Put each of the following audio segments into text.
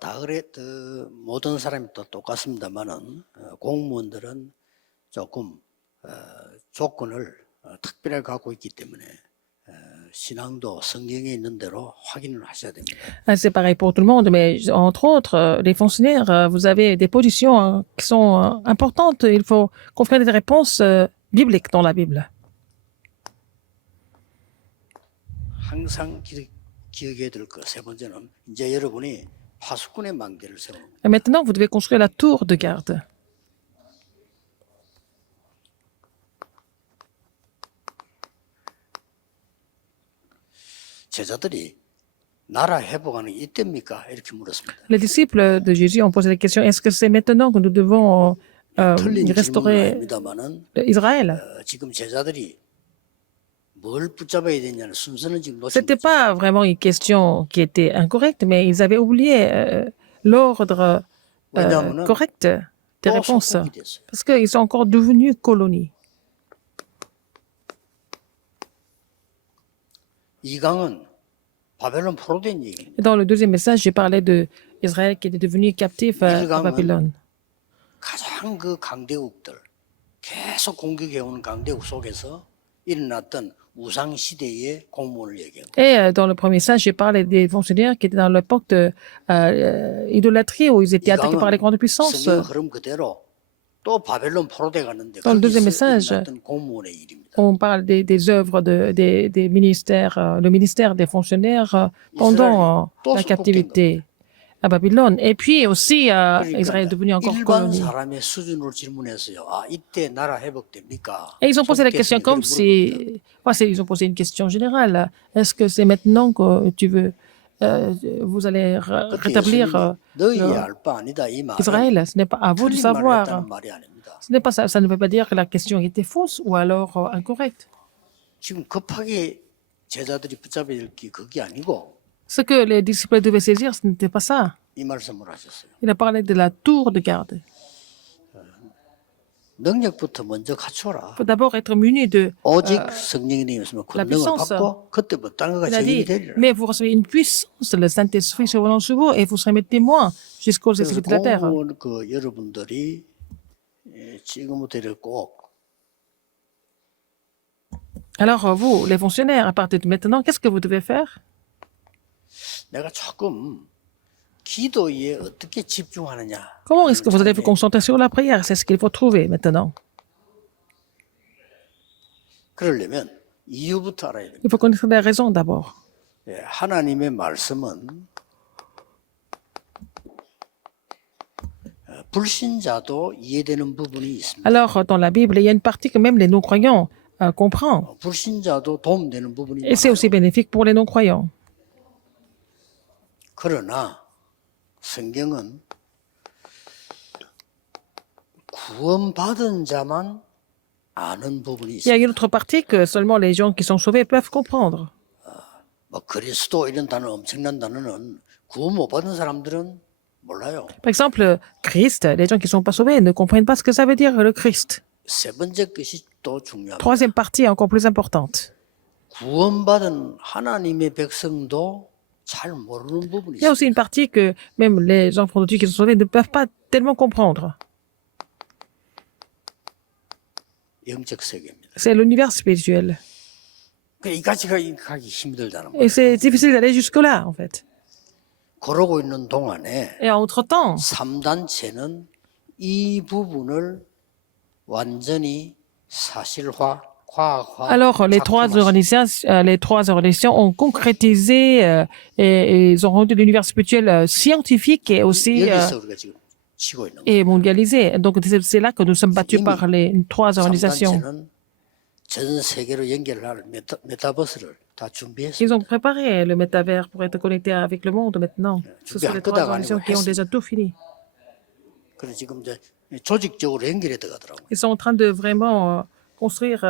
다 그래, 모든 사람이 또 똑같습니다만은 공무원들은 조금 조건을 특별하게 갖고 있기 때문에 신앙도 성경에 있는 대로 확인을 하셔야 됩니다. C'est pareil pour tout le monde, mais entre autres, les fonctionnaires, vous avez des positions qui sont importantes. Il faut qu'on fasse des réponses bibliques dans la Bible. 항상 기억해야 될 것 세 번째는 이제 여러분이 파수꾼의 망대를 세우는 Et maintenant, vous devez construire la tour de garde. 제자들이 나라 회복하는 이때입니까? 이렇게 물었습니다. Les disciples de Jésus ont posé la question, est-ce que c'est maintenant que nous devons 틀린 질문은 restaurer 아닙니다만은 Israël? 지금 제자들이 뭘 붙잡아야 되냐는 순서는 지금 놓친 C'était 거죠. pas vraiment une question qui était incorrecte, mais ils avaient oublié l'ordre 왜냐하면은 correct des 또 réponses. 속국이 됐어요. Parce qu'ils sont encore devenus colonies. 이강은 바벨론 포로된 얘기입니다. Et dans le deuxième message, j'ai parlé de Israël qui était devenu captif à Babylone. 가장 그 강대국들 계속 공격해오는 강대국 속에서 일어났던 우상 시대의 공무원을 얘기하고 Et dans le premier message, j'ai parlé des fonctionnaires qui étaient dans l'époque de idolâtrie où ils étaient attaqués par les grandes puissances. 성경 흐름 그대로 또 바벨론 포로돼 가는데 Dans le deuxième 거기서 message, 일어났던 공무원의 일입니다. On parle des œuvres des ministères, le ministère des fonctionnaires pendant la captivité à Babylone. Et puis aussi, Israël est devenu encore 일반 colonie. 사람의 수준으로 질문했어요. 이때 나라 회복됩니까? Et ils ont posé la question 손 comme 떼서 si... ils ont posé une question générale. Est-ce que c'est maintenant que tu veux... vous allez rétablir 너희 알 바 아니다 이 말은 Israël? Ce n'est pas à vous de 틀린 말을 savoir. 했다는 말이 아닙니다. Ce n'est pas ça. Ça ne veut pas dire que la question était fausse ou alors incorrecte. 지금 급하게 제자들이 붙잡아야 될 게 그게 아니고 Ce que les disciples devaient saisir, ce n'était pas ça. 이 말씀을 하셨어요. Il a parlé de la tour de garde. 능력부터 먼저 갖춰라. Il faut d'abord être muni de 오직 성령이 있으면 la 권능을 puissance. 받고 그때부터 딴 거가 Il a 제일이 dit, 되리라. mais vous recevez une puissance, le Saint-Esprit survenant sur vous, et vous serez mes témoins jusqu'aux 그래서 extrémités de la terre. 공무원 여러분들이 지금부터 꼭 Alors, vous, les fonctionnaires, à partir de maintenant, qu'est-ce que vous devez faire? 내가 조금 기도에 어떻게 집중하느냐. Comment est-ce que vous allez vous concentrer sur la prière? C'est ce qu'il faut trouver maintenant. 그러려면 이유부터 알아야 됩니다. Il faut connaître les raisons d'abord. 하나님의 말씀은 불신자도 이해되는 부분이 있습니다. Alors, dans la Bible, il y a une partie que même les non-croyants comprennent. 불신자도 도움되는 부분이 Et c'est 많아요. aussi bénéfique pour les non-croyants. 그러나 성경은 구원받은 자만 아는 부분이 Il y a 있습니다. une autre partie que seulement les gens qui sont sauvés peuvent comprendre. 뭐 그리스도 이런 단어 엄청난 단어는 구원 못 받은 사람들은 몰라요. Par exemple, Christ, les gens qui ne sont pas sauvés ne comprennent pas ce que ça veut dire le Christ. 세 번째 것이 또 중요합니다. Troisième partie, encore plus importante. 구원받은 하나님의 백성도 잘 모르는 부분이 Il y a 있습니다. aussi une partie que même les enfants de Dieu qui sont sauvés ne peuvent pas tellement comprendre. 영적 세계입니다. C'est l'univers spirituel. 이까지 가기 힘들다는 Et 거예요. c'est difficile d'aller jusque-là, en fait. 그러고 있는 동안에 Et entre-temps, 3단체는 이 부분을 완전히 사실화, 과학화, alors les trois organisations ont concrétisé et ils ont rendu l'univers spirituel scientifique et aussi 여기서 우리가 지금 치고 있는 거예요. et mondialisé. Donc c'est là que nous sommes battus par les trois organisations. 3단체는 전 세계로 연결할 메타버스를 다 준비했습니다. Ils ont préparé le métavers pour être connectés avec le monde maintenant. Ce sont les trois organisations qui ont déjà tout fini. 그래서 지금 이제 조직적으로 연결해 들어가더라고요. Ils sont en train de vraiment construire,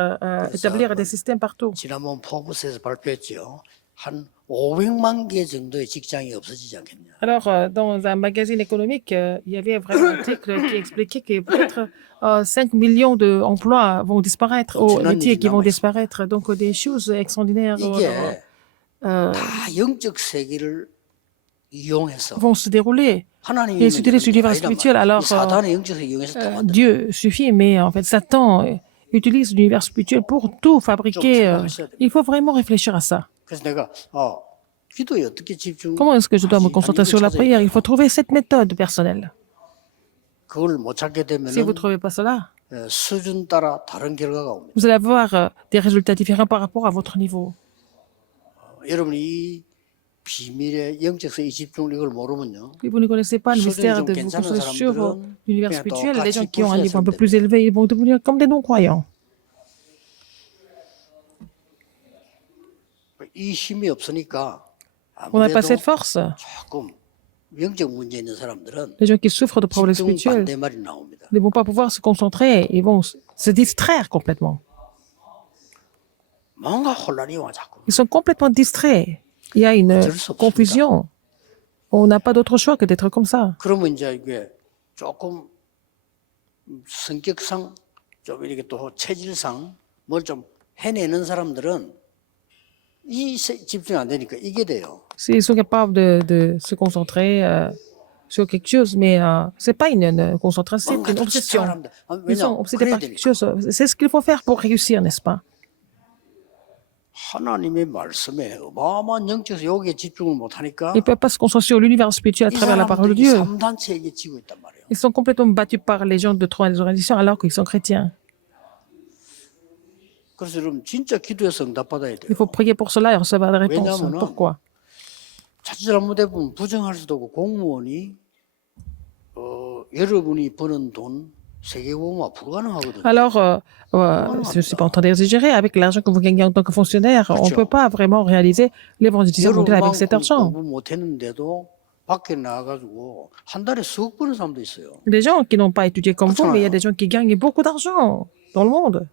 établir des systèmes partout. 지난번 포브스에서 발표했죠. 한 500만 개 정도의 직장이 없어지지 않겠냐. Alors, dans un magazine économique, il y avait vraiment un article qui expliquait que peut-être 5 millions d'emplois vont disparaître, ou métiers qui vont disparaître. Donc, des choses extraordinaires. 이게 다 영적 세계를 이용해서 vont se dérouler. 하나님이 Et s'utilisent l'univers spirituel. Alors, 사단의 영적에서 이용해서 다 만들어. Dieu suffit, mais en fait, Satan utilise l'univers spirituel pour tout fabriquer. Il faut vraiment réfléchir à ça. 그래서 내가 기도에 어떻게 집중? Comment est-ce que je dois me concentrer sur la prière? Il faut trouver cette méthode personnelle. 그걸 못 찾게 Si vous ne 되면은 trouvez pas cela, 수준 따라 다른 결과가 옵니다. vous allez avoir des résultats différents par rapport à votre niveau. 여러분이 이 비밀의 영적에서 이 집중을 이걸 모르면요. Si vous ne connaissez pas le mystère de vous concentrer sur l'univers spirituel, les gens qui ont un niveau un peu plus élevé, ils vont devenir comme des non-croyants. 이 힘이 없으니까 On n'a pas 아무래도 cette force. 조금 영적 문제 있는 사람들은 Les gens qui souffrent de problèmes 집중 spirituels 반대말이 나옵니다. ne vont pas pouvoir se concentrer, ils vont se distraire complètement. 뭔가 혼란이 와 자꾸. Ils sont complètement distraits. Il y a une confusion. On n'a pas d'autre choix que d'être comme ça. 그러면 이제 이게 조금 성격상 좀 이렇게 또 체질상 뭘 좀 해내는 사람들은 이 집중 안 되니까 이게 돼요. S'ils sont capables de se concentrer sur quelque chose, mais c'est pas une concentration, c'est une obsession. Ils sont obsédés par quelque chose. C'est ce qu'il faut faire pour réussir, n'est-ce pas? 하나님의 말씀에 어마어마한 영적에서 여기에 집중을 못 하니까 Ils ne peuvent pas se concentrer sur l'univers spirituel à 이 travers la parole de 사람들이 Dieu. 3단체에게 지고 있단 말이에요. Ils sont complètement battus par les gens de trois organisations alors qu'ils sont chrétiens. 그래서 여러분 진짜 기도해서 응답받아야 돼요. Il faut prier pour cela et recevoir des réponses. 왜냐하면은 Pourquoi? 자칫 잘못해보면 부정할 수도 없고 공무원이 여러분이 버는 돈 세계보험화 불가능하거든요. Alors, je ne suis pas en train d'exagérer. Avec l'argent que vous gagnez en tant que fonctionnaire, on ne peut pas vraiment réaliser l'évangélisation mondiale avec cet argent. 공부 못했는데도 밖에 나가가지고 한 달에 수억 버는 사람도 있어요. Des gens qui n'ont pas étudié comme vous, mais il y a des gens qui gagnent beaucoup d'argent dans le monde.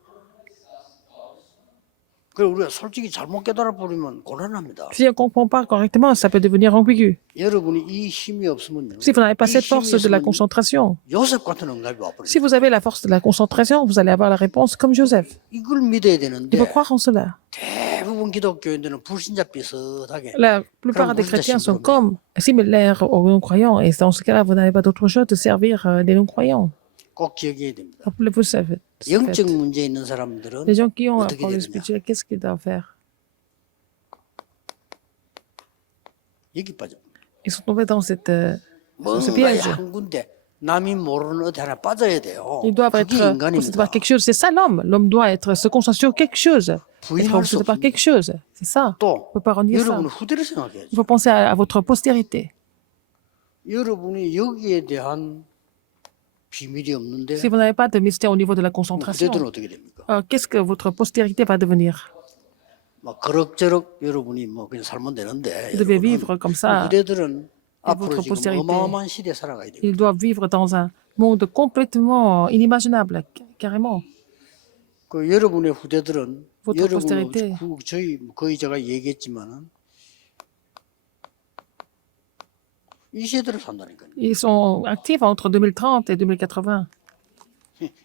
그래 우리가 솔직히 잘못 깨달아 버리면 곤란합니다. Si on ne comprend pas correctement, ça peut devenir ambigu. 여러분이 이 힘이 없으면요. Si vous n'avez pas 이 cette force de la 있으면 concentration, 요셉 같은 응답이 와버려요. si vous avez la force de la concentration, vous allez avoir la réponse comme Joseph. 이걸 믿어야 Il 되는데 faut croire en cela. 대부분 기독교인들은 불신자 비슷하게 La plupart des chrétiens sont comme similaires aux non-croyants, et dans ce cas-là, vous n'avez pas d'autre choix de servir des non-croyants. 꼭 기억해야 됩니다. Rappelez-vous ça. 영적 문제 있는 사람들은 Les gens qui ont un 어떻게 problème 되느냐. spirituel, qu'est-ce qu'ils doivent faire? 여기 빠져. Ils sont tombés dans ce 뭔가 piège. 한 군데 남이 모르는 어디 하나 빠져야 돼요. Ils doivent 그게 être possédés par 인간입니다. quelque chose. C'est ça l'homme. L'homme doit se concentrer sur quelque chose. Être 부인할 수 possédé par 없습니다. quelque chose. C'est ça. 또 On ne peut pas renier ça. 여러분의 후대를 생각해야죠. Il faut penser à votre postérité. 여러분이 여기에 대한 비밀이 없는데 Si vous n'avez pas de mystère au niveau de la concentration, 후대들은 어떻게 됩니까? qu'est-ce que votre postérité va devenir? 막 그럭저럭 여러분이 뭐 그냥 살면 되는데 Vous devez 여러분은 vivre comme ça. 후대들은 앞으로 votre 지금 postérité. 어마어마한 시대에 살아가야 돼요. Ils doivent vivre dans un monde complètement inimaginable, carrément. 그 여러분의 후대들은 votre 여러분 postérité. 저희 거의 제가 얘기했지만은 이 시대를 산다니까요. Ils sont actifs entre 2030 et 2080.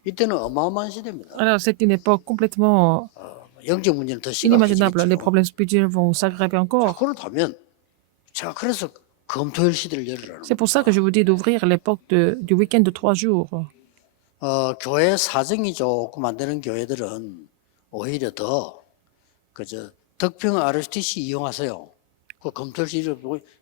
이때는 어마어마한 시대입니다. Alors, c'est une époque complètement 영적 문제는 더 inimaginable. Les 심각해지겠죠. problèmes spirituels vont s'aggraver encore. 그렇다면 제가 그래서 검토일 시대를 열으라는 C'est pour ça que je vous dis d'ouvrir l'époque du week-end de 3 jours. 교회 사정이 조금 안 되는 교회들은 오히려 더 그저 덕평 RSTC 이용하세요. 그 검토일 시대를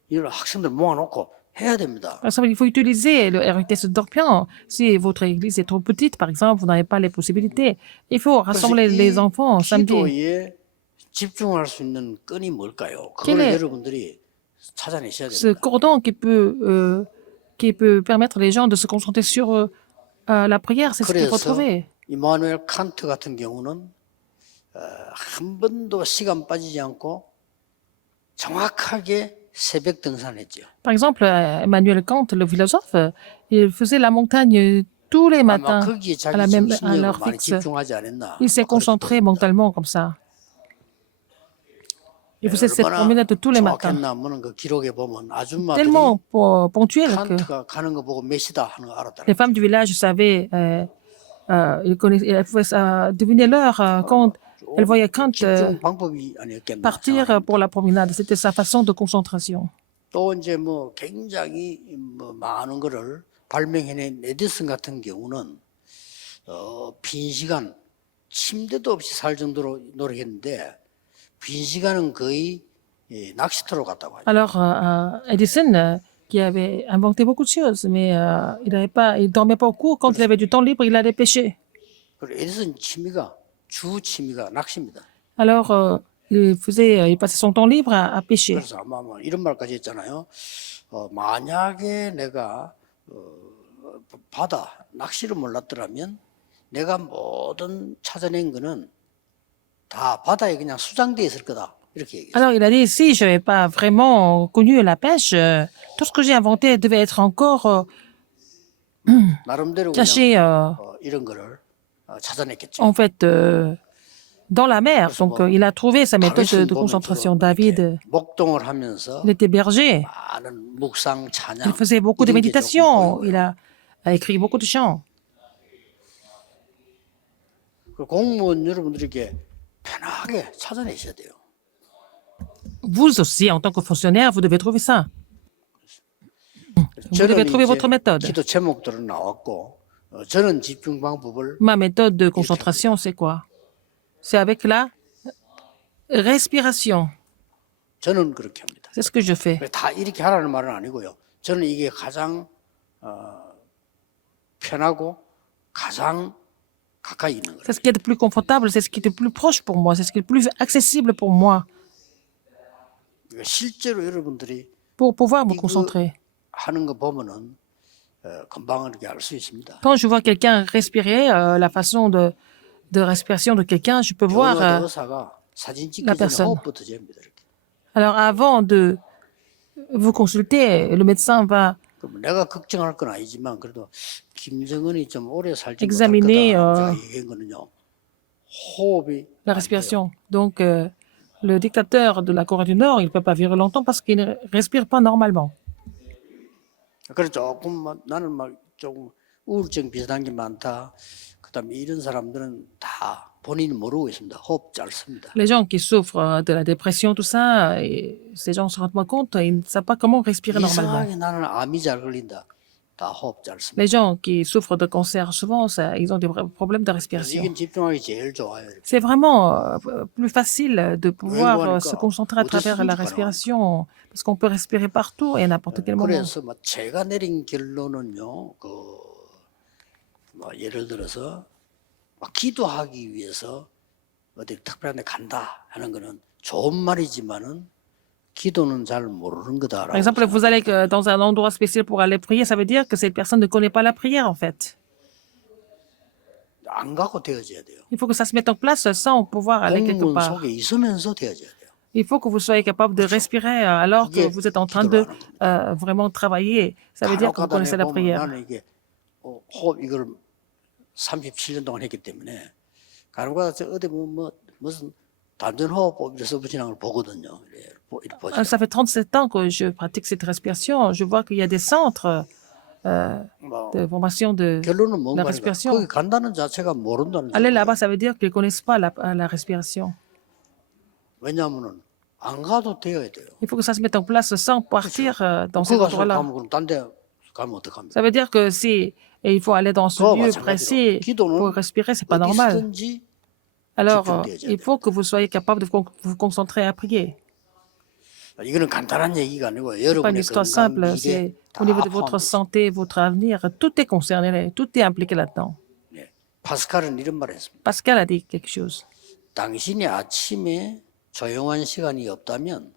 이런 학생들 모아놓고 해야 됩니다. Par exemple, il faut utiliser le RUTS d'Orpian. Si votre église est trop petite, par exemple, vous n'avez pas les possibilités. Il faut rassembler les enfants samedi. 기도에 집중할 수 있는 끈이 뭘까요? Quel 그걸 est 여러분들이 찾아내셔야 Ce 됩니다. cordon qui peut permettre les gens de se concentrer sur la prière, c'est ce qu'il faut 그래서 trouver. 이마누엘 칸트 같은 경우는 한 번도 시간 빠지지 않고 정확하게 새벽 등산했죠. Par exemple, Emmanuel Kant, le philosophe, il faisait la montagne tous les 아마 matins 거기에 à 자기 정신력을 l'heure 많이 fixe. 집중하지 않았나. Il s'est concentré mentalement comme ça. Il faisait cette promenade tous les matins. 정확했나 하면 그 기록에 보면 아줌마들이 Tellement ponctuel que 칸트가 가는 거 보고 몇 시다 하는 거 알았다. les femmes du village savaient, elles pouvaient deviner l'heure quand elles voyaient Kant 집중 방법이 아니었겠나. partir pour la promenade. C'était sa façon de concentration. 또 이제 뭐 굉장히 뭐 많은 거를 발명해낸 에디슨 같은 경우는 빈 시간 침대도 없이 살 정도로 노력했는데 빈 시간은 거의 낚시터로 갔다고 하죠. Alors, Edison, qui avait inventé beaucoup de choses, mais il dormait pas au cours. Quand il avait du temps libre, il allait pêcher. 그리고 에디슨 주 취미가 낚시입니다. Alors, il passait son temps libre à pêcher. 그래서 아마 이런 말까지 했잖아요. 만약에 내가 바다 낚시를 몰랐더라면 내가 모든 찾아낸 거는 다 바다에 그냥 수장돼 있을 거다. 이렇게 얘기했어요. Alors, il a dit, si je n'avais pas vraiment connu la pêche, tout ce que j'ai inventé devait être encore 나름대로 caché, 그냥 이런 거를 찾아냈겠죠. en fait, dans la mer. Donc, il a trouvé sa méthode 다윗은 de 보면 concentration. 주로 David, 이렇게 목동을 하면서 il était berger. 많은 묵상 찬양 Il faisait beaucoup de 이런 게 조금 méditation. 보이고요. Il a écrit beaucoup de chants. 그 공무원 여러분들에게 편하게 찾아내셔야 돼요. Vous aussi, en tant que fonctionnaire, vous devez trouver ça. Vous devez trouver votre méthode. 기도 제목들은 나왔고 저는 집중 방법을 Ma méthode de concentration, c'est quoi? C'est avec la respiration. 저는 그렇게 합니다. C'est ce que je fais. 다 이렇게 하라는 말은 아니고요. 저는 이게 가장 편하고 가장 가까이 있는 거예요. C'est ce qui est le plus confortable, c'est ce qui est le plus proche pour moi, c'est ce qui est le plus accessible pour moi, 실제로 여러분들이 pour pouvoir me 이거 concentrer. 하는 거 보면은 금방 이렇게 알 수 있습니다. Quand je vois quelqu'un respirer, la façon de respiration de quelqu'un, je peux voir. 병원 의사가 사진 찍기 la 전에 personne. 호흡부터 재입니다. 이렇게. Alors, avant de vous consulter, le médecin va 그럼 내가 걱정할 건 아니지만 그래도 김정은이 좀 오래 살지 못할 examiner 거다 제가 얘기한 거는요. 호흡이 la respiration. Donc, le dictateur de la Corée du Nord, il ne peut pas vivre longtemps parce qu'il ne respire pas normalement. 그래 조금 나는 막 조금 우울증 비슷한 게 많다. 그다음에 이런 사람들은 다 본인이 모르고 있습니다. 호흡 잘 씁니다. Les gens qui souffrent de la dépression, tout ça, et ces gens se rendent pas compte, ils ne savent pas comment respirer normalement. 이상하게 나는 암이 잘 걸린다. 다 호흡 잘 씁니다. Les gens qui souffrent de cancer, souvent, ils ont des problèmes de 그래서 respiration. 이건 집중하기 제일 좋아요. 이렇게. C'est vraiment plus facile de pouvoir 그러니까 se concentrer à travers la respiration, parce qu'on peut respirer partout et à n'importe quel moment. 그래서 뭐 제가 내린 결론은요. 뭐 예를 들어서 막 기도하기 위해서 어디 특별한 데 간다 하는 거는 좋은 말이지만은 기도는 잘 모르는 거다라고. Par exemple, vous allez dans un endroit spécial pour aller prier, ça veut dire que cette personne ne connaît pas la prière, en fait. 안 가고 되어져야 돼요. Il faut que ça se mette en place sans pouvoir aller quelque 공문 part. 속에 있으면서 되어져야 돼요. Il faut que vous soyez capable de respirer alors que vous êtes en train de vraiment travailler. Ça veut dire que vous connaissez la prière. 나는 이게 호흡 이걸 37년 동안 했기 때문에 간혹가다 어디 뭐 무슨 단전호흡법 이래서 붙이는 걸 보거든요. 이렇게 보죠. Ça fait 37 ans que je pratique cette respiration. Je vois qu'il y a des centres 뭐 de formation de 결론은 뭔가 la respiration. 거기 간다는 자체가 모른다는 Aller 거예요. là-bas, ça veut dire qu'ils ne connaissent pas la respiration. 왜냐하면은 안 가도 되어야 돼요. Il faut que ça se mette en place sans partir dans 거기 cet 가서 endroit-là. 가면 그럼 딴 데 가면 어떡합니까? Ça veut dire que si il faut aller dans ce 그거 lieu 마찬가지로 précis 기도는 pour respirer, c'est pas 어디 normal. 있든지 Alors, 집중되어져야 il faut que vous soyez capable de vous concentrer à prier. 이거는 간단한 얘기가 아니고 C'est pas une 여러분의 histoire 건강, simple. 미래 C'est 다 au niveau de votre 포함돼 있어요. santé, votre avenir. Tout est concerné, tout est impliqué là-dedans. 네. 파스칼은 이런 말을 했습니다. Pascal a dit quelque chose. 당신이 아침에 조용한 시간이 없다면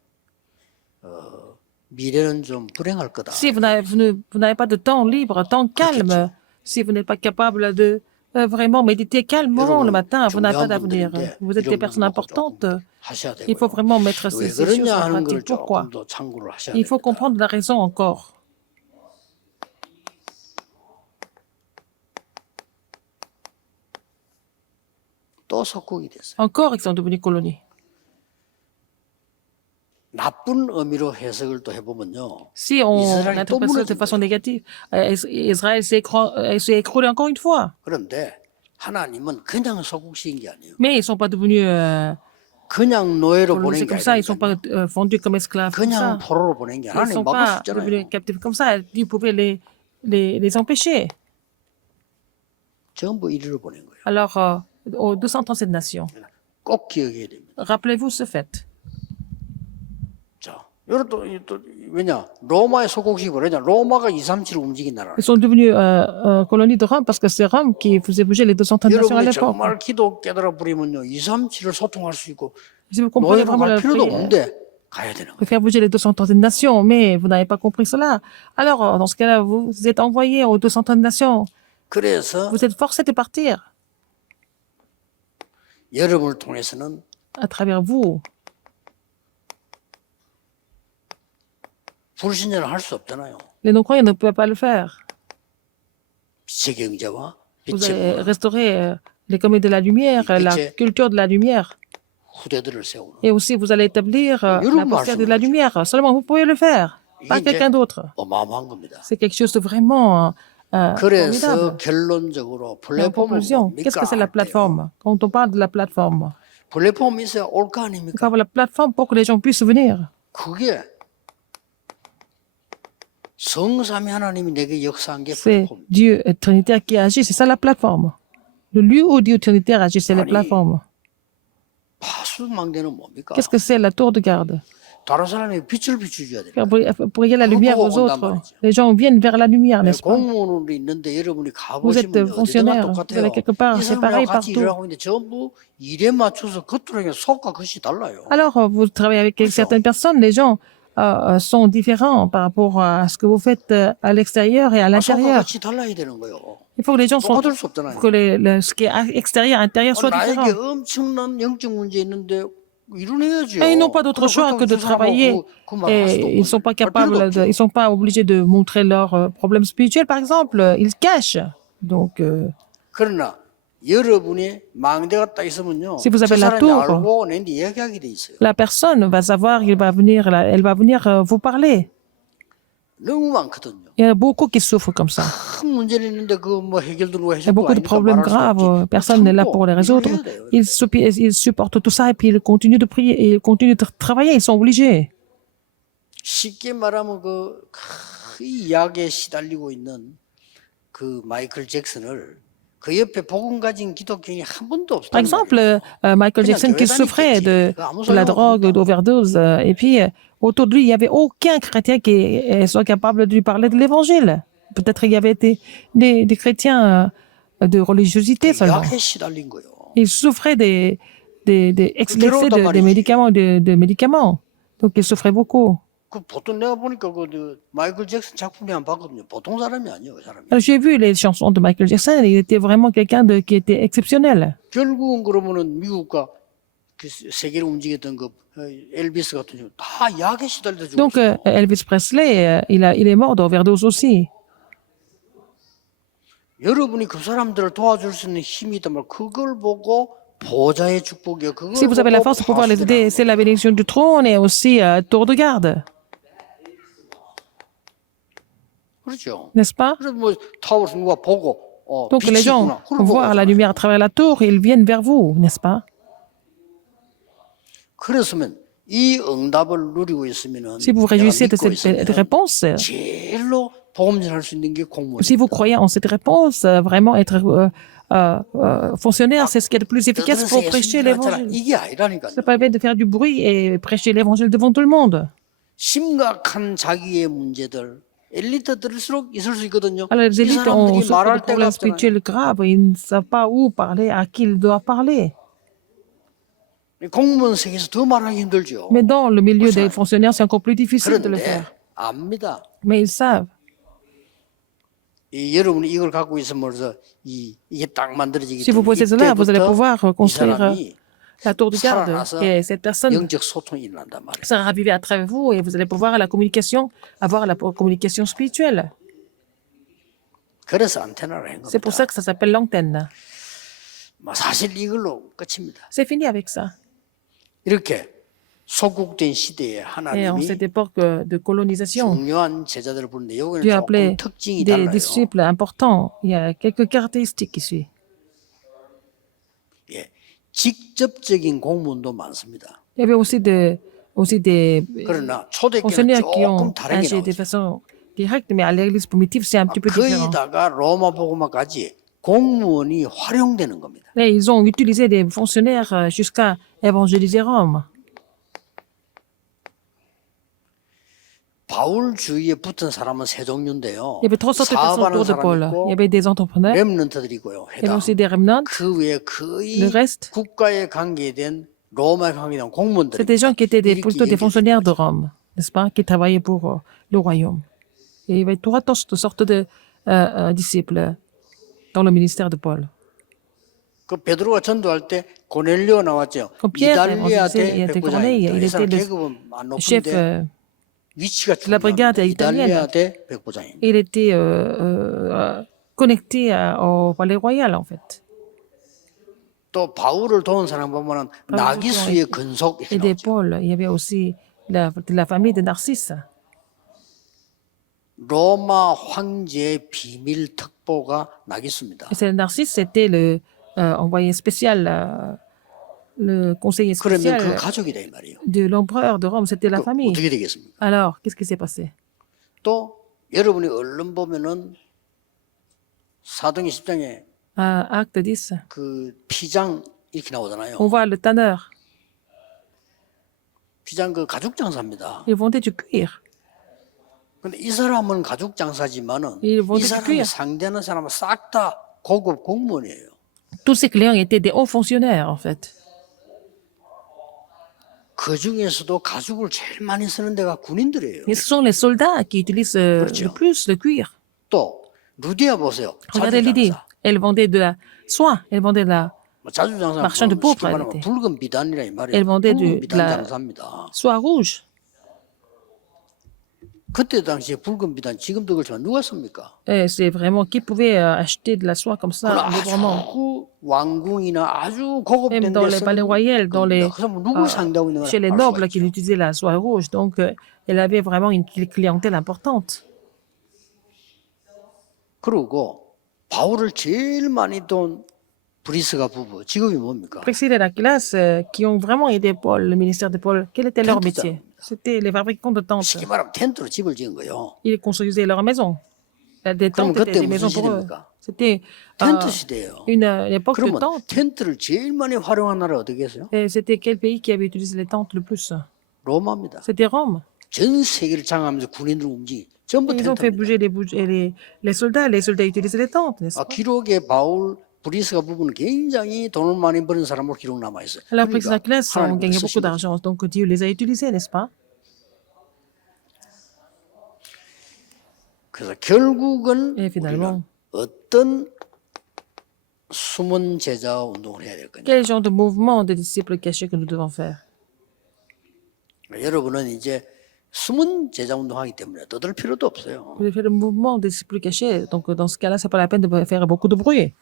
미래는 좀 불행할 거다. Si vous n'avez pas de temps libre, temps calme, si vous n'êtes pas capable de vraiment méditer calmement le matin, vous n'avez pas d'avenir. Vous êtes des personnes importantes. 하셔야 되고요. Il faut vraiment mettre 왜 ces choses 그러냐 en 하는 pratique. 걸 Pourquoi? 조금 더 참고를 하셔야 Il faut 됩니다. comprendre la raison encore. 또 속국이 됐어요. Encore, ils sont devenus colonies. 나쁜 의미로 해석을 또 해보면요. Si on Israël interprète ça de muno진 façon 거예요. négative, Israël s'est écroulé encore une fois. 그런데 하나님은 그냥 속국시인 게 아니에요. Mais ils ne sont pas devenus 그냥 노예로 보낸 C'est 게 comme ça, ils ne sont pas 아니라 vendus comme esclaves comme 그냥 ça. 포로로 보낸 게 Ils ne 하나님 sont 막을 수 pas devenus 있잖아요. captifs comme ça. Dieu pouvait les empêcher. 전부 이리로 보낸 거예요. Alors, aux 237 nations, 꼭 기억해야 됩니다. rappelez-vous ce fait. 자, 여러 또 왜냐 로마의 소국이 뭐냐 로마가 237을 움직인 나라. Ils sont devenus colonie de Rome parce que c'est Rome qui faisait bouger les 230 nations à 여러분이 l'époque. 정말 기도 깨달아 버리면요 237을 소통할 수 있고 Si vous comprenez 노예로 vraiment 갈 la 필요도 prière, 없는데 가야 되는 de 거예요. faire bouger les 230 nations, mais vous n'avez pas compris cela. Alors, dans ce cas-là, vous êtes envoyé aux 230 nations. 그래서 Vous êtes forcé de partir 여러분을 통해서는 à travers vous. 불신자를 할 수 없잖아요. Les non-croyants ne peuvent pas le faire. 빛의 경제와 Vous 빛의 allez 문화, restaurer l'économie de la lumière, la culture de la lumière. 후대들을 세우는. Et aussi, vous allez établir la postérité de la lumière. Seulement, vous pouvez le faire, pas 이게 quelqu'un 이제 d'autre. 어마어마한 겁니다. C'est quelque chose de vraiment 그래서 formidable. 결론적으로 Et en 플랫폼은 conclusion, 뭡니까? qu'est-ce que c'est la plateforme? Quand on parle de la plateforme, 플랫폼이 있어야 올 거 il faut 아닙니까? avoir la plateforme pour que les gens puissent venir. 그게 성삼위 하나님이 내게 역사한 게 C'est 플랫폼. Dieu Trinitaire qui agit, c'est ça la plateforme. Le lieu où Dieu Trinitaire agit, c'est la 아니, plateforme. 파수망대는 뭡니까? Qu'est-ce que c'est la tour de garde? 다른 사람이 빛을 비춰줘야 돼. Faire briller la lumière aux autres. Les gens viennent vers la lumière, n'est-ce pas? 공무원으로 있는데 여러분이 Vous êtes 가보시면 어디나 fonctionnaire, vous 똑같아요. allez quelque part, 이 c'est pareil 사람과 같이 partout. 일하고 있는데 전부 일에 맞춰서 겉으로 속과 겉이 달라요. Alors, vous travaillez avec certaines personnes, les gens sont différents par rapport à ce que vous faites à l'extérieur et à 속과 l'intérieur. 겉이 달라야 되는 거예요. Il faut que les gens soient, 똑같을 수 없잖아요. que ce qui est extérieur, intérieur soit 나에게 différent. 엄청난 영적 문제 있는데 이뤄내야죠. Et ils n'ont pas d'autre choix que de travailler. Et ils sont pas capables, ils sont pas obligés de montrer leurs problèmes spirituels, par exemple. Ils cachent. Donc, 그러나 여러분이 망대가 딱 있으면요. Si vous avez 저 la 사람이 tour, 알고 내한테 이야기하게 돼 있어요. la personne va savoir, elle va venir vous parler. 너무 많거든요. Il y en a beaucoup qui souffrent comme ça. 큰 문제는 있는데 그거 뭐 해결도 누가 Il y a 해줄 거 beaucoup de 아니니까 problèmes 말할 수 graves. 없지. Personne n'est là pour les résoudre. 이해야 돼요. Ils supportent tout ça et puis ils continuent de prier et ils continuent de travailler. Ils sont obligés. 쉽게 말하면 그 이야기에 시달리고 있는 그 마이클 잭슨을 그 옆에 복음 가진 기독교인이 한 번도 없었다. Par exemple, Michael Jackson qui souffrait de la drogue, d'overdose, et puis autour de lui, il n'y avait aucun chrétien qui soit capable de lui parler de l'évangile. Peut-être il y avait des chrétiens de religiosité seulement. 약에 시달린 거예요. Il souffrait des excès de médicaments. Donc il souffrait beaucoup. 그 보통 내가 보니까 그 마이클 잭슨 작품이 안 봤거든요. 보통 사람이 아니에요, 그 사람이. Alors, j'ai vu les chansons de Michael Jackson, il était vraiment quelqu'un qui était exceptionnel. 결국은 그러면은 미국과 그 세계를 움직였던 그 엘비스 같은 경우 다 약에 시달려 Donc 죽었어요. Elvis Presley, il est mort d'overdose aussi. 여러분이 그 사람들을 도와줄 수 있는 힘이 있다면 그걸 보고 보좌의 축복이요. 그걸 Si vous avez la 보고 force de pouvoir les aider, 파수되는 c'est la bénédiction du trône et aussi tour de garde, 그렇죠. n'est-ce pas? 그래서 뭐 타워에서 누가 보고 Donc 빛이 les gens 있구나. 그걸 보고 voient la 하잖아요. lumière à travers la tour et ils viennent vers vous, n'est-ce pas? 그렇으면 이 응답을 누리고 있으면은 Si vous 내가 réjouissez de 믿고 cette 있으면 réponse, 제일로 복음전할 수 있는 게 공무원. si vous croyez en cette réponse, vraiment être fonctionnaire, c'est ce qui est le plus efficace pour prêcher l'évangile. 이게 아니라니까요. C'est pas la peine de faire du bruit et prêcher l'évangile devant tout le monde. 심각한 자기의 문제들 엘리트들일수록 있을 수 있거든요. Alors les 이 élites ont 사람들이 souffert 말할 de 데가 problèmes 없잖아요. spirituels graves, ils ne savent pas où parler, à qui ils doivent parler. 공무원 세계에서 더 말하기 힘들죠. Mais dans le milieu des fonctionnaires, c'est encore plus difficile de le 그런데 faire. 압니다. Mais ils savent. 여러분이 이걸 갖고 있으면서 이게 딱 만들어지기 Si vous 때문에 possédez cela, vous allez 이때부터 pouvoir 이 construire 사람이 la tour de garde. 살아나서 Et cette personne 영적 소통이 일어난단 말이에요. sera ravivée à travers vous et vous allez pouvoir avoir la communication spirituelle. 그래서 안테나를 한 C'est pour 겁니다. ça que ça s'appelle l'antenne. 뭐 사실 이걸로 끝입니다. C'est fini avec ça. 이렇게 소국된 시대에 Et en 하나님이 cette époque de colonisation, 중요한 제자들을 부르는데 여기는 Dieu a 조금 appelé 특징이 des 달라요. disciples importants. Il y a quelques caractéristiques ici. 예, 직접적인 공무원도 많습니다. Il y avait aussi des 그러나 초대교회는 fonctionnaires qui 조금 ont 다르게 agi de 나오죠. façon directe, mais à l'église primitive, c'est un petit peu différent. 거의다가 로마 복음화까지 공무원이 활용되는 겁니다. Et ils ont utilisé des fonctionnaires jusqu'à évangéliser Rome. 바울 주위에 붙은 사람은 세 종류인데요. Il y avait trois sortes de personnes 사업하는 autour de 사람이 Paul. Il y 있고 avait des entrepreneurs, 렘넌트들이 있고요. il y avait 회당. aussi des remnants. 그 외에 Le 거의 reste, 국가에 관계된 로마에 관계된 공무원들. c'est des gens qui étaient plutôt des fonctionnaires de Rome, n'est-ce pas, qui travaillaient pour le royaume. Et il y avait trois sortes de disciples dans le ministère de Paul. 그 베드로가 전도할 때 고넬료 나왔죠. Quand Pierre 이달리아 était Corneille, 대백부장입니다. il 이 사람 était 계급은 안 le chef, 높은데 위치가 de la brigade 중요합니다. 이달리아 italienne. 대백부장입니다. Il était connecté au palais royal, en fait. 또 바울을 도운 사람 보면은 나기수의 근속 이렇게 Et des 나오죠. Paul, il y avait aussi de la famille de Narcisse. 로마 황제의 비밀 특보가 나기수입니다. Et c'est Narcisse, c'était le envoyé spécial, le conseiller 그러면 그 spécial 가족이다 이 말이에요. de l'empereur de Rome, c'était la famille. 어떻게 되겠습니까? Alors, qu'est-ce qui s'est passé? 또 여러분이 얼른 보면은 사도행 10장에 Acte 10, 그 피장 이렇게 나오잖아요. on voit le tanneur. 피장 그 가죽 장사입니다. Il vendait du cuir. 근데 이 사람은 가죽 장사지만은 Il 이 vendait du 사람이 cuir. 상대하는 사람은 싹 다 고급 공무원이에요. Tous ses clients étaient des hauts fonctionnaires, en fait. 그 중에서도 가죽을 제일 많이 쓰는 데가 군인들이에요. Et ce sont les soldats qui utilisent le plus le cuir. 또 루디아 보세요. Regardez Lydie. 자주장사. Elle vendait de la soie. Elle vendait de la 자주장사 marchand de 쉽게 pourpre, 말하면 elle était. 붉은 비단이라 이 말이에요. Elle vendait 붉은 de 비단 la 장사입니다. soie rouge. 그때 당시에 붉은 비단 지금도 그렇지만 누가 씁니까? Et c'est vraiment qui pouvait acheter de la soie comme ça librement. 아주 왕궁이나 아주 고급된 Même dans les palais royaux, dans les, 그래서 누굴 상대하고 있는 chez les 걸 nobles 알 수가 qui 있죠. utilisaient la soie rouge. Donc, elle avait vraiment une clientèle importante. 그리고 바울을 제일 많이 돈 브리스가 부부 직업이 뭡니까? Priscille et Aquila, qui ont vraiment aidé Paul, le ministère de Paul, quel était leur Tente métier? C'était les fabricants de tentes. 쉽게 말하면 텐트로 집을 지은 거예요. Ils construisaient leurs maisons. Des 그럼 tentes étaient 그때 des maisons 무슨 pour eux. 시대입니까? C'était 텐트 시대예요. une époque de 그러면 tentes. 텐트를 제일 많이 활용한 나라 어떻게 했어요? Et c'était quel pays qui avait utilisé les tentes le plus? 로마입니다. C'était Rome. 전 세계를 장악하면서 군인들 움직이 전부 Ils ont fait 텐트입니다. bouger les soldats. Les soldats utilisaient les tentes, n'est-ce pas? 기록에 바울 브리스가 부부는 굉장히 돈을 많이 버는 사람으로 기록 남아 있어요. Alors, Priscille et Aquila ont 하나님께서 gagné beaucoup 쓰신 거죠. d'argent. Donc, Dieu les a utilisés, n'est-ce pas? 그래서 결국은 Et finalement, 우리는 어떤 숨은 제자 운동을 해야 될 거냐. quel genre de mouvement de disciples cachés que nous devons faire? 여러분은 이제 숨은 제자 운동하기 때문에 떠들 필요도 없어요. Vous devez faire le mouvement des disciples cachés. Donc, dans ce cas-là, c'est pas la peine de faire beaucoup de bruit.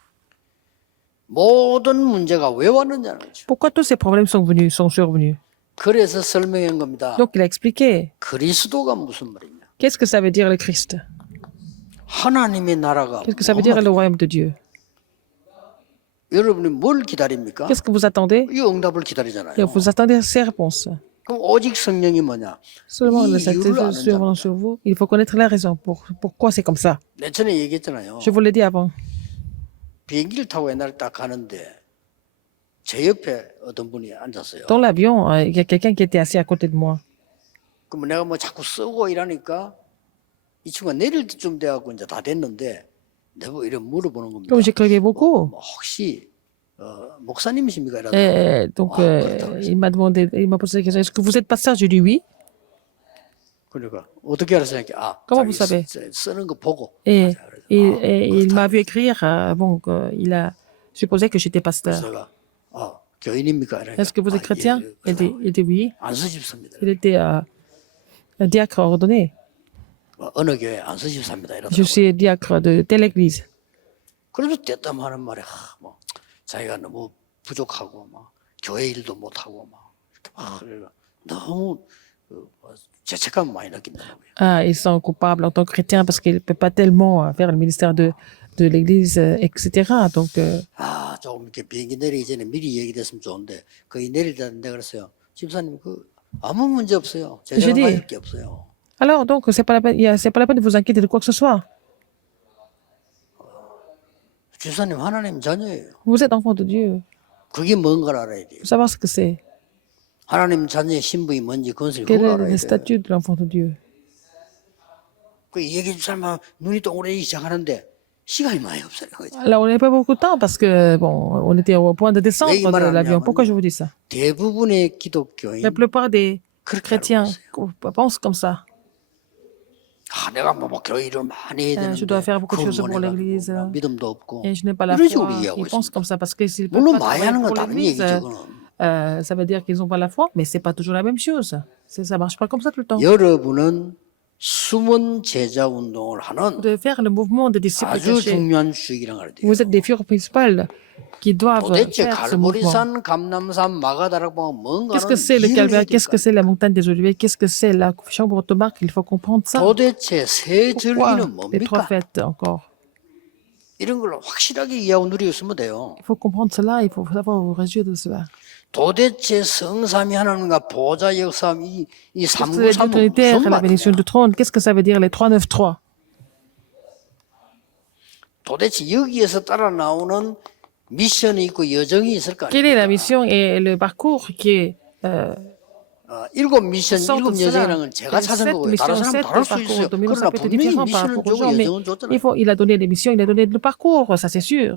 모든 문제가 왜 왔느냐는 거죠. Pourquoi tous ces problèmes sont survenus? 그래서 설명한 겁니다. Donc, il a expliqué. 그리스도가 무슨 말이냐. Qu'est-ce que ça veut dire le Christ? 하나님의 나라가 Qu'est-ce que ça veut dire le royaume de Dieu? 여러분이 뭘 기다립니까? Qu'est-ce que vous attendez? 이 응답을 기다리잖아요. Et vous attendez ces réponses. 그럼 오직 성령이 뭐냐? Seulement 이 le 이유를 Saint-Esprit 아는 survenant 자입니다. sur vous, il faut connaître la raison. Pourquoi c'est comme ça? 내 전에 얘기했잖아요. Je vous l'ai dit avant. 비행기를 타고 옛날에 딱 가는데 제 옆에 어떤 분이 앉았어요. Dans l'avion, il y a quelqu'un qui était assis à côté de moi. 그럼 내가 뭐 자꾸 쓰고 이러니까 이 친구가 내릴 때쯤 돼갖고 이제 다 됐는데 내가 이래 물어보는 겁니다. Comme j'écrivais beaucoup. 뭐 혹시 목사님이십니까? 이러더라고요. Et donc, il m'a demandé, il m'a posé la question, est-ce que vous êtes pasteur? Je lui dis oui. 그러니까 어떻게 알았어요? Comment 자기 vous savez? 쓰는 거 보고. Et, 맞아, 그래서, et il m'a vu écrire, bon, il a supposé que j'étais pasteur. 그래서 제가 교인입니까? 이러니까, Est-ce que vous êtes chrétien? Il dit oui. 안수 집사입니다. Il était un diacre ordonné. 어느 교회 안수 집사입니다. Je 이러더라고요. suis diacre de telle église. 그래서 때땀 하는 말에 뭐 자기가 너무 부족하고 막 교회 일도 못 하고 막 이렇게 막 그래가 너무 죄책감 많이 느낀다고요. Il se sent coupable en tant que chrétien parce qu'il ne peut pas tellement faire le ministère de l'église, etc. Donc, 조금 이렇게 비행기 내리기 전에 미리 얘기됐으면 좋은데 거의 내리다는데 그랬어요. 집사님 아무 문제 없어요. J'ai 제대로 dit, 맞을 게 없어요. alors donc c'est pas la peine, c'est pas la peine de vous inquiéter de quoi que ce soit. 집사님 하나님 자녀예요. Vous êtes enfant de Dieu. 그게 뭔가를 알아야 돼요. Faut savoir ce que c'est. 하나님 자녀의 신분이 뭔지 그것을 Quel 그걸 est 알아야 le 돼요. statut de l'enfant de Dieu? 그 얘기 좀 설마 눈이 동그래지기 시작하는데 시간이 많이 없어요. 그죠? Alors on n'avait pas beaucoup de temps parce que bon, on était au point de descendre 왜 이 de 말을 l'avion. Pourquoi je 하냐면요. vous dis ça? 대부분의 기독교인 La plupart des 그렇게 알고 chrétiens 있어요. pensent comme ça. 내가 뭐 교회를 많이 해야 Je dois 되는데 faire beaucoup de choses 그건 pour 해가지고 l'église. 믿음도 없고 Et je n'ai pas la 이런 foi. 식으로 이해하고 Ils pensent 있습니다. comme ça parce que s'ils peuvent 물론 pas 많이 travailler 하는 pour 건 다른 l'église, 얘기죠. 그건. ça veut dire qu'ils n'ont pas la foi, mais c'est pas toujours la même chose. Ça marche pas comme ça tout le temps. 여러분은 숨은 제자 운동을 Vous 하는 devez faire le mouvement des disciples 아주 cachés. 중요한 주역이라는 걸 돼요. Vous êtes des figures principales qui doivent 도대체 faire ce mouvement. 갈보리산, 감남산, 마가다락방 Qu'est-ce que 뭔가는 c'est le 이해를 해야 calvaire? Qu'est-ce que 될까? c'est la montagne des Oliviers? Qu'est-ce que c'est la chambre automarque? Il faut comprendre ça. 도대체 세 Pourquoi 절기는 les trois 뭡니까? fêtes encore? 이런 걸 확실하게 이해하고 누리고 있으면 돼요. Il faut comprendre cela, il faut savoir vous réjouir de cela. 도대체 성삼위 하나님과 보좌 역사함 이 Qu'est-ce que c'est la 삼구삼은 Trinitaire et 무슨 la bénédiction 말이냐? du trône? Qu'est-ce que ça veut dire les 3-9-3? 도대체 여기에서 따라 나오는 미션이 있고 여정이 있을 거 Quelle est la 아닙니까? mission et le parcours qui est 일곱 미션, sorte 일곱 de cela? 여정이라는 건 제가 C'est 찾은 sept 거고요. 다른 missions, 사람 sept 다를 수 parcours 있어요. dominants, 그러나 ça peut être 분명히 différent par 미션을 rapport aux 주고 gens, mais 여정은 줬잖아요. il a donné des missions, il a donné le parcours, ça c'est sûr.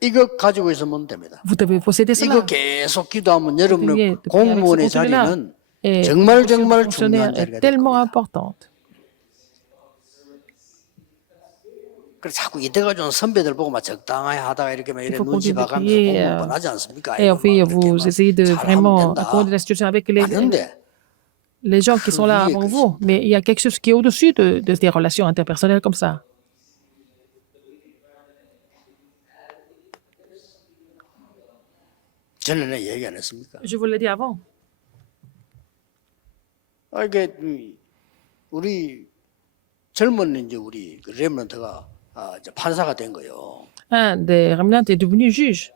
이거 가지고 있으면 됩니다. Vous devez posséder 이거 cela. 계속 기도하면 Continuez 여러분의 de prier avec ce 공무원의 contenu-là. 자리는 Et 정말 votre 정말 fonctionnaire 중요한 자리가 est 될 tellement 겁니다. importante. 그래서 자꾸 이때가 좀 선배들 보고 막 적당하게 하다가 이렇게 막 이래 faut 눈치 continuer de 봐가면서 prier, 공무원 뻔하지 않습니까? Et 이거 puis 막 이렇게 vous 막 essayez de 잘하면 vraiment 된다. accommoder la situation avec 맞는데 les gens qui sont là 그게 avant vous. Mais il y a quelque chose qui est au-dessus de des relations interpersonnelles comme ça. 전에 얘기 안 했습니까? Je vous l'ai dit avant. 이게 우리 젊은 이제 우리 그 렘넌트가 이제 판사가 된 거예요. Un des remnants est devenu juge.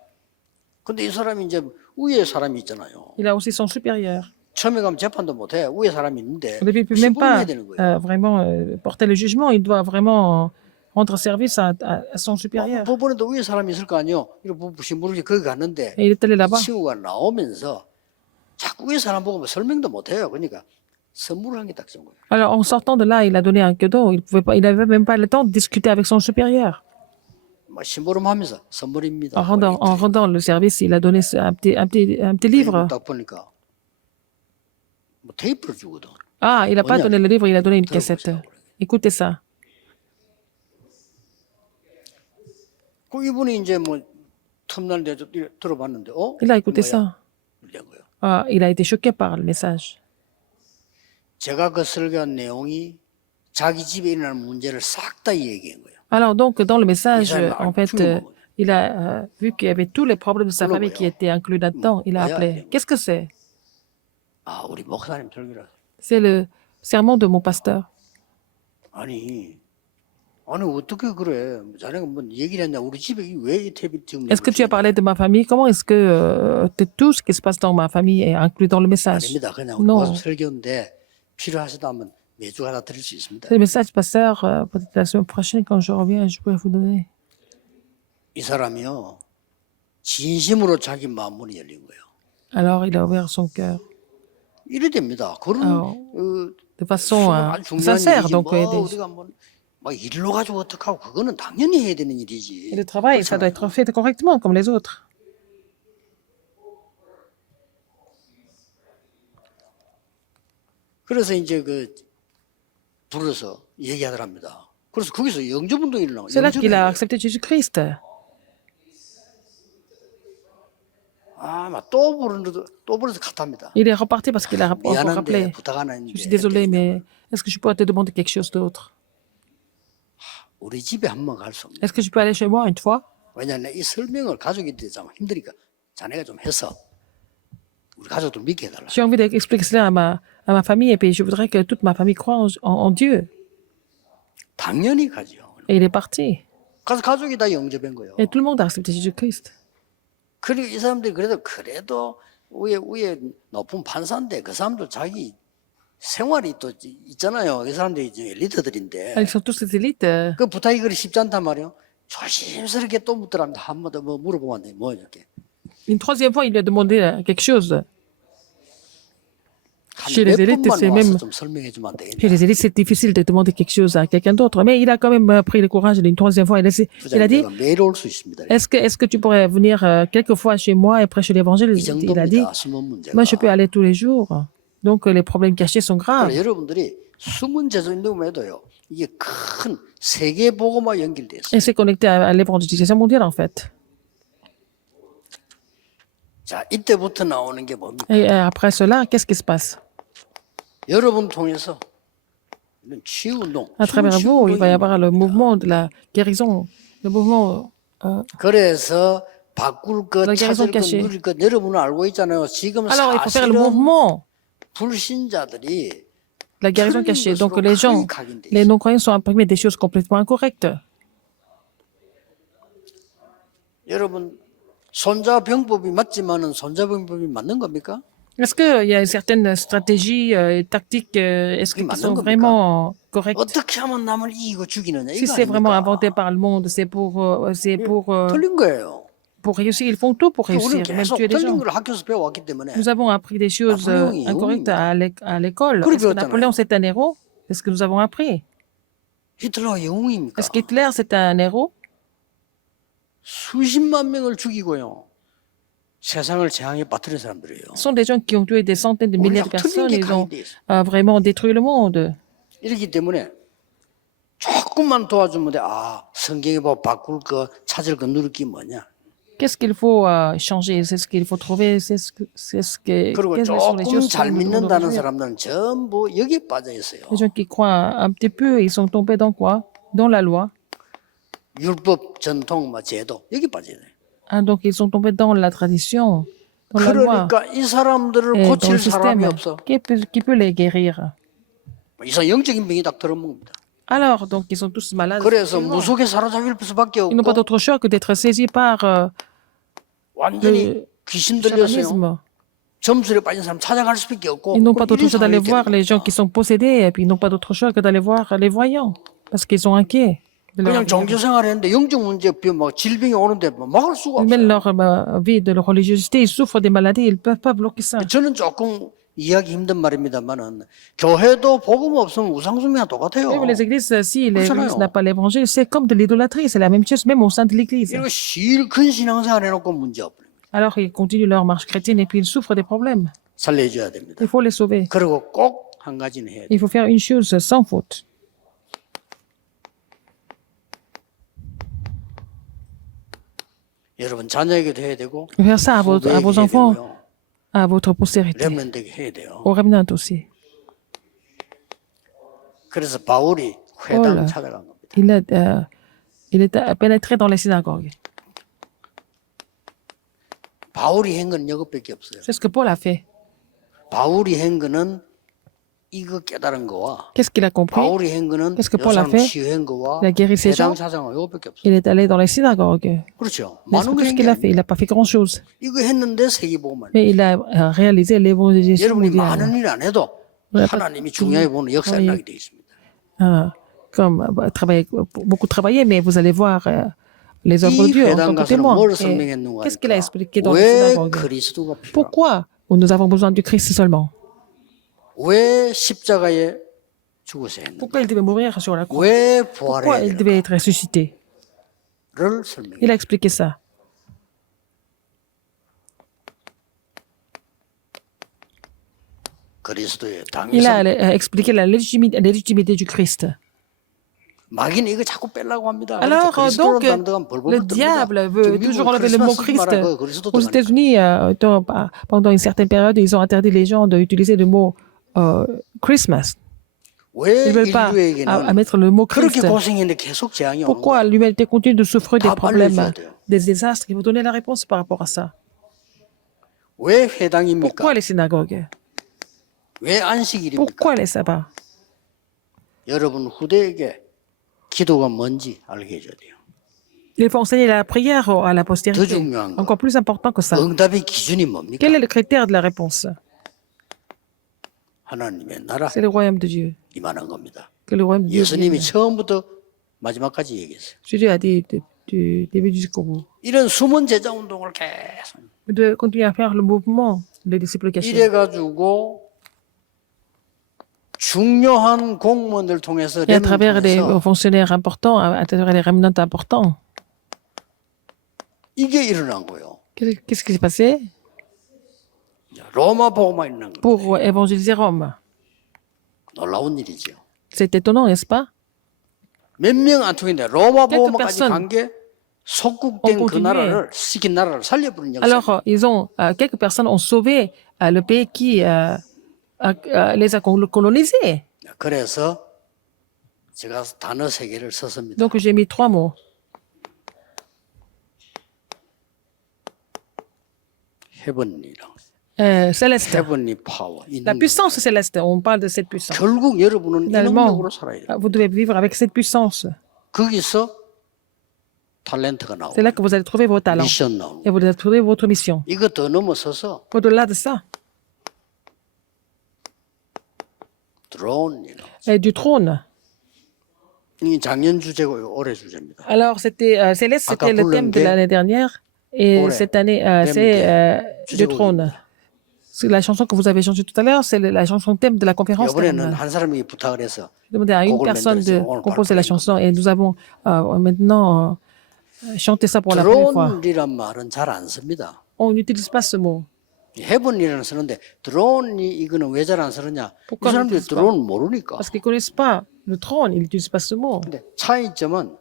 근데 이 사람이 이제 위에 사람이 있잖아요. Il a aussi son supérieur. 처음에 가면 재판도 못해. 위에 사람이 있는데 Au début, il ne peut même 시범을 pas 해야 되는 거예요. vraiment porter le jugement. Il doit vraiment rendre service à son supérieur. 법원에도 위에 사람이 있을 거 아니에요. 이거 신부를 거기 갔는데 Et il est allé 이 là-bas. 친구가 나오면서 자꾸 위에 사람 보고 뭐 설명도 못해요. 그러니까 선물을 한 게 딱 좋은 거예요. Alors, en sortant de là, il a donné un cadeau. Il n'avait même pas le temps de discuter avec son supérieur. 막 심부름하면서 선물입니다. En rendant le service, il a donné un petit livre. 딱 보니까 뭐 테이프를 주거든. Ah, il n'a pas donné le livre, il a donné une Très cassette. bon, Écoutez ça. 그 이분이 이제 뭐 틈날 때 들어봤는데, Il a écouté 뭐야? ça. 이런 거예요. Ah, il a été choqué par le message. 제가 그 설교한 내용이 자기 집에 일어나는 문제를 싹 다 얘기한 거예요. Alors, donc, dans le message, Ils en fait, il a vu qu'il y avait tous les problèmes de sa famille qui étaient inclus là-dedans. Il a appelé. Qu'est-ce que c'est? 아, 우리 목사님 설교라. C'est le sermon de mon pasteur. 아니 어떻게 그래? 자네가 뭐 얘기를 했냐? 우리 집에 왜 이 탭이 지금? Est-ce que tu as parlé de ma famille? Comment est-ce que tout ce qui se passe dans ma famille est inclus dans le message? 아닙니다. 그냥 우리 Non. 모습 설교인데 필요하시다면 매주 하나 드릴 수 있습니다. C'est le message, pasteur. Peut-être la semaine prochaine, quand je reviens, je pourrais vous donner. 이 사람이요 진심으로 자기 마음문이 열린 거예요. Alors, il a ouvert son cœur 이래 됩니다. 그런 de façon 아주 중요한 sincère. 일이지. Donc, 뭐 우리가 막 일로 가지고 어떡하고 그거는 당연히 해야 되는 일이지. et le travail, ça doit être fait correctement, comme les autres. 그래서 이제 불러서 얘기하더랍니다. 그래서 거기서 영접운동이 일어나고. C'est là qu'il a accepté Jésus-Christ. 또 부르서 갔답니다. Il est reparti parce qu'il a encore 미안한데 rappelé. 부탁 하나 Je 했는데. suis désolé, mais est-ce que je peux te demander quelque chose d'autre? 우리 집에 한 번 갈 수 없네. Est-ce que je peux aller chez moi une fois? 왜냐하면 이 설명을 가족인데 좀 힘드니까 자네가 좀 해서 우리 가족들 믿게 해달라. J'ai envie d'expliquer cela à ma famille et puis je voudrais que toute ma famille croie en Dieu. 당연히 가죠. Et il est parti. 가족이 다 영접한 거예요. Et tout le monde a accepté Jésus-Christ. 그리고 이 사람들이 그래도 위에 높은 판사인데 그 사람도 자기 생활이 또 있잖아요. 이 사람들이 이제 엘리트들인데 Ils sont tous des élites. 그 부탁이 그리 쉽지 않단 말이에요. 조심스럽게 또 묻더랍니다. 한 번 더 뭐 물어보면 안 돼. 뭐 이렇게. Une troisième fois, il lui a demandé quelque chose. 한 Chez les 몇 élites, 분만 c'est 와서 même- 좀 설명해 주면 안 되겠냐. Chez les élites, c'est difficile de demander quelque chose à quelqu'un d'autre. Mais il a quand même pris le courage une troisième fois. Il a dit, 부장님 매일 올 수 있습니다. est-ce que tu pourrais venir quelques fois chez moi et prêcher l'évangile? 이 Il a dit, 정도입니다. 숨은 문제가. moi, je peux aller tous les jours. Donc, les problèmes cachés sont graves. 그래서 여러분들이 숨은 제도인데도요. 이게 큰 세계 복음화 연결돼 있어요. Et c'est connecté à l'évangélisation mondiale, en fait. 자, 이때부터 나오는 게 뭡니까? Et après cela, qu'est-ce qui se passe? 여러분 통해서 이런 치유 운동, À travers 치유 vous, il va y 운동이 avoir le mouvement de la guérison, le mouvement. 그래서 바꿀 것, La guérison 찾을 것, cachée. 누릴 것 여러분은 알고 있잖아요. 지금 Alors, il faut faire le 사실은 mouvement, 불신자들이 la guérison 틀린 cachée. Donc, 것으로 les gens, 거의 각인돼 les 있어요. non-croyants sont imprimés des choses complètement incorrectes. 여러분 손자병법이 맞지만은 손자병법이 맞는 겁니까? Est-ce qu'il y a certaines stratégies et tactiques, est-ce Oui, qu'elles maintenant, sont comme vraiment correctes? 어떻게 하면 남을 이기고 죽이느냐 Si 이거 c'est vraiment 아닙니까? inventé par le monde, 틀린 거예요. pour réussir. Ils font tout pour 우리는 réussir, même 계속 tuer des 틀린 gens. 걸 학교에서 배워왔기 때문에 Nous avons appris des choses Napoléon est incorrectes 영웅입니다. à l'école. 그래 Est-ce que 배웠잖아요. Napoléon, c'est un héros? C'est ce que nous avons appris. 히틀러가 영웅입니까? Est-ce qu'Hitler, c'est un héros? 수십만 명을 죽이고요. 세상을 재앙에 빠뜨린 사람들이에요. Ce sont des gens qui ont tué des centaines de milliers de 우리랑 틀린 personnes. 게 Ils ont 각인돼 있어요. vraiment détruit le monde. 이렇기 때문에 조금만 도와주면 돼. 아, 성경에 뭐 바꿀 거, 찾을 거, 누릴 게 뭐냐. Qu'est-ce qu'il faut changer? C'est ce qu'il faut trouver. 그리고 Quelles sont les 조금 choses 잘 que nous devons 믿는다는 résoudre? 사람들은 전부 여기에 빠져 있어요. Les gens qui croient un petit peu, ils sont tombés dans quoi? Dans la loi. 율법, 전통, 뭐 제도 여기 빠져 있어요. Ah, donc ils sont tombés dans la tradition, dans la loi, 그러니까 이 사람들을 et dans 고칠 le 사람이 système. 없어. Qui peut les guérir? 이상 영적인 병이 딱 들어온 겁니다. Alors, donc ils sont tous malades. 그래서 무속에 사로잡힐 수밖에 Ils n'ont pas 없고 d'autre choix que d'être saisis par 완전히 귀신 들렸어요. chamanisme. 점술에 빠진 사람 찾아갈 수밖에 없고 Ils n'ont pas d'autre 이런 choix d'aller 상황이 voir 되는 les gens 겁니다. qui sont possédés, et puis ils n'ont pas d'autre choix que d'aller voir les voyants, parce qu'ils sont inquiets. De leur 그냥 avenir. 종교 생활했는데 영적 문제, 막 질병이 오는데 뭐 막을 수가 Ils mènent 없어요. leur vie de leur religiosité, ils souffrent des maladies, ils ne peuvent pas bloquer ça. 저는 조금 이해하기 힘든 말입니다만은 교회도 복음 없으면 우상숭배와 똑같아요. Même les églises, si 그렇잖아요. l'église n'a pas l'évangile, c'est comme de l'idolâtrie, c'est la même chose, même au sein de l'église. 이거 실큰 신앙생활 해놓고 문제 없어요. Alors ils continuent leur marche chrétienne et puis ils souffrent des problèmes. 살려줘야 됩니다. Il faut les sauver. 그리고 꼭 한 가지는 해야 돼요. Il faut faire une chose sans faute. 여러분 자녀에게도 해야 되고 Faire ça à vos 후대에게 해야 enfants, 되고요. à votre postérité, 렘넌트에게 해야 돼요. au remnant aussi. 그래서 바울이 회당 Paul. 찾아간 겁니다. Il est pénétré dans les synagogues. 바울이 한 건 이것밖에 없어요. C'est ce que Paul a fait. 바울이 한 거는 이거 깨달은 거와 Qu'est-ce qu'il a compris? 바울이 한 거는 Qu'est-ce que 요 Paul a 사람 fait? 치유한 거와 Il a guéri ces 회당 gens. 찾아간 거 이거밖에 없어요. Il est allé dans les synagogues. 그렇죠. Mais c'est 많은 tout ce 게 qu'il a 아니에요. fait. Il n'a pas fait grand-chose. 이거 했는데 세계복음을 Mais il a réalisé l'évangélisation 여러분이 mondiale. 많은 일 안 해도 네, 하나님이 중요하게 보는 역사를 oui. 하게 되어 있습니다. Comme beaucoup travailler, mais vous allez voir les œuvres de 이 Dieu en 회당 tant que 가서는 témoin. 뭘 Et 설명했는가 qu'est-ce qu'il a 하니까 expliqué dans les 왜 synagogues? 그리스도가 필요한가? Pourquoi nous avons besoin du Christ seulement? 왜 십자가에 죽으셔야 했는가? Pourquoi il devait mourir sur la croix? 왜 Pourquoi 부활해야 il devait 되는가를 être ressuscité? 설명해. Il a expliqué ça. 그리스도의 Il a 당위성. expliqué la légitimité du Christ. 마귀는 이거 자꾸 빼려고 합니다. Alors, 그리스도로 donc, 단다간 벌벌 le 뜹니다. diable veut 지금 toujours 미국은 enlever le mot 크리스마스 Christ. 말하고 그리스도 Aux 들어가니까. États-Unis, pendant une certaine période, ils ont interdit les gens d'utiliser le mot Christmas. 왜 Ils ne veulent pas à 인류에게는 mettre le mot 그렇게 Christ. 고생했는데 계속 재앙이 오는 Pourquoi 거예요? l'humanité continue de souffrir des 다 problèmes, 알려줘야 돼요. des désastres? Il faut donner la réponse par rapport à ça. 왜 회당입니까? Pourquoi les synagogues? 왜 안식일입니까? Pourquoi les sabbats? 여러분 후대에게 기도가 뭔지 알게 해줘야 돼요. Il faut enseigner la prière à la 더 postérité. 중요한 거. Encore plus important que ça. 응답의 기준이 뭡니까? Quel est le critère de la réponse? 하나님의 나라 C'est le royaume de Dieu. 임하는 겁니다. Que le royaume de Dieu 예수님이 vienne. 처음부터 마지막까지 얘기했어요. Jésus a dit du début jusqu'au bout. 이런 숨은 제자 운동을 계속 De continuer à faire le mouvement des disciples cachés. 이래가지고 중요한 공무원들 통해서 Et à travers des 통해서 fonctionnaires importants, à travers les remnants importants. 이게 일어난 거예요. Qu'est-ce qui s'est passé 로마 복음만 있는 거. pour évangéliser Rome? 놀라운 일이죠. C'est étonnant, n'est-ce pas? 몇 명 안 통했는데 로마 Quelques 복음까지 personnes 간 게 속국된 ont 그 continué. 나라를 시킨 나라를 살려버린 역사. Alors, quelques personnes ont sauvé le pays qui les a colonisés. 그래서 제가 단어 세 개를 썼습니다. Donc, j'ai mis 3 mots. 헤븐리랑 Céleste. 헤븐리 파워 La 있는 거. puissance céleste, on parle de cette puissance. 결국 여러분은 이 Finalement, 능력으로 살아야 돼요. vous devez vivre avec cette puissance. 거기서 탤런트가 C'est 나오고 là que vous allez trouver vos talents. 미션 나오고 Et vous allez trouver votre mission. 이거 더 넘어서서 Au-delà de ça, 드론이라. du trône. 이 작년 주제고 올해 주제입니다. Alors, Céleste, Aca c'était le thème de Pulunge. l'année dernière. Et Ore. cette année, c'est du Juje곡입니다. trône. C'est la chanson que vous avez chantée tout à l'heure, c'est la chanson thème de la conférence. 이번에는 한 사람이 부탁을 해서 J'ai demandé à une 곡을 personne de 만들었어요. 오늘 composer la 발표하는 chanson et nous avons maintenant chanté ça pour la première fois. 드론이란 말은 잘 안 씁니다. On n'utilise pas ce mot. 헤븐이라는 쓰는데 드론이 이거는 왜 잘 안 쓰느냐? 이 Pourquoi 사람들이 n'utilise pas? 드론 모르니까. Parce qu'ils ne connaissent pas le trône, ils n'utilisent pas ce mot. 근데 차이점은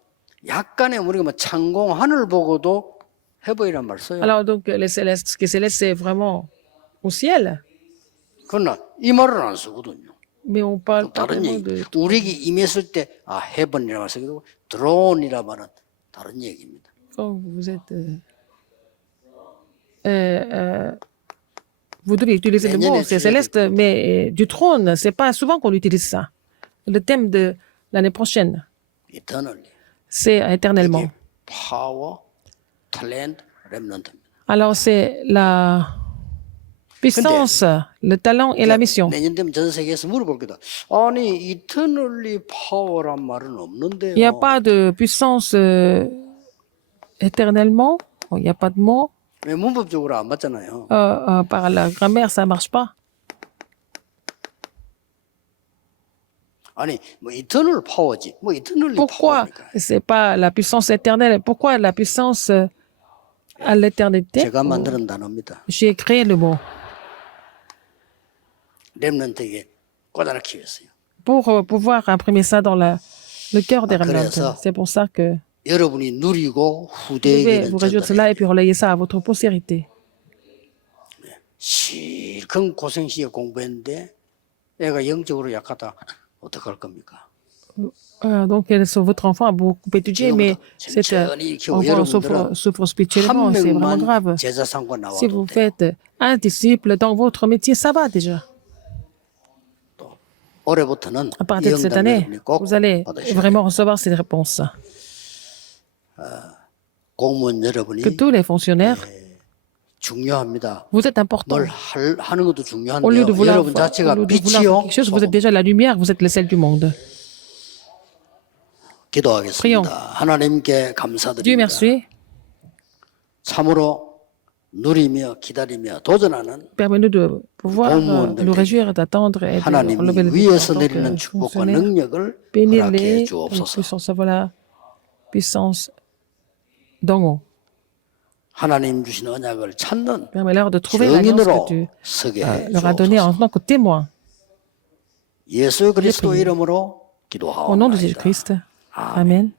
약간의 우리가 뭐 창공 하늘 보고도 헤븐이란 말 써요. Alors donc, les célestes, ce qui est céleste, c'est vraiment au ciel. 그러나 이 말은 안 쓰거든요. Mais on parle pas 다른 vraiment 얘기. de... 우리에게 임했을 때 헤븐이라는 말 쓰기도 하고 드론이란 말은 다른 얘기입니다. Quand vous êtes... vous devez utiliser le mot, c'est céleste, mais du trône, c'est pas souvent qu'on utilise ça. Le thème de l'année prochaine, 이터널리. c'est éternellement. 이게 파워, 탤런트, 렘넌트입니다. Alors c'est la puissance, le talent et la mission. 내년 되면 전 세계에서 물어볼 거다. 아니 이터널리 파워란 말은 없는데요. Il n'y a pas de puissance éternellement, il n'y a pas de mot. 왜 문법적으로 안 맞잖아요. Par la grammaire, ça marche pas. 아니 뭐 이터널 파워지. 뭐 이터널리 Pourquoi 파워니까. c'est pas la puissance éternelle? Pourquoi la puissance à l'éternité? 제가 만드는 단어입니다. J'ai créé le mot 렘넌트에게 꽂아넣기 위해서요. pour pouvoir imprimer ça dans le cœur des remnants. 그래서 C'est pour ça que 여러분이 누리고 vous devez 후대에게는 vous réjouir de 전달해. cela et puis relayer ça à votre postérité. 실컷 고생시에 공부했는데 애가 영적으로 약하다. 어떡할 겁니까? Donc, votre enfant a beaucoup étudié, mais cet enfant souffre spirituellement, 한 c'est vraiment grave. 명만 제자 삼고 Si 나와도 vous 돼요. faites un disciple dans votre métier, ça va déjà. 올해부터는 À 이 partir de cette 응답 année, 여러분이 꼭 vous allez 받으셔야 돼요. vraiment recevoir ces réponses. 공무원 여러분이 Que tous les fonctionnaires, 중요합니다. vous êtes importants. 뭘 하는 것도 Au lieu 중요한데요. de vouloir, 여러분 자체가 faire 빛이요. quelque chose, vous êtes déjà la lumière, vous êtes le sel du monde. 기도하겠습니다. 하나님께 Dieu 감사드립니다. merci. 참으로 누리며 기다리며 도전하는 Permets-nous de pouvoir nous réjouir, d'attendre et de 하나님이 relever le défi 위에서 en tant 내리는 que 축복과 fonctionnaire. 능력을 허락해 Bénis-les, 주옵소서. puissance, voilà, puissance d'en haut. 하나님 주신 언약을 찾는 Permets-leur de trouver l'alliance 증인으로 que tu 서게 해 leur as donnée en 주옵소서. tant que témoin. 예수 그리스도 이름으로 Au nom de 기도하옵나이다. Jésus-Christ. Amen.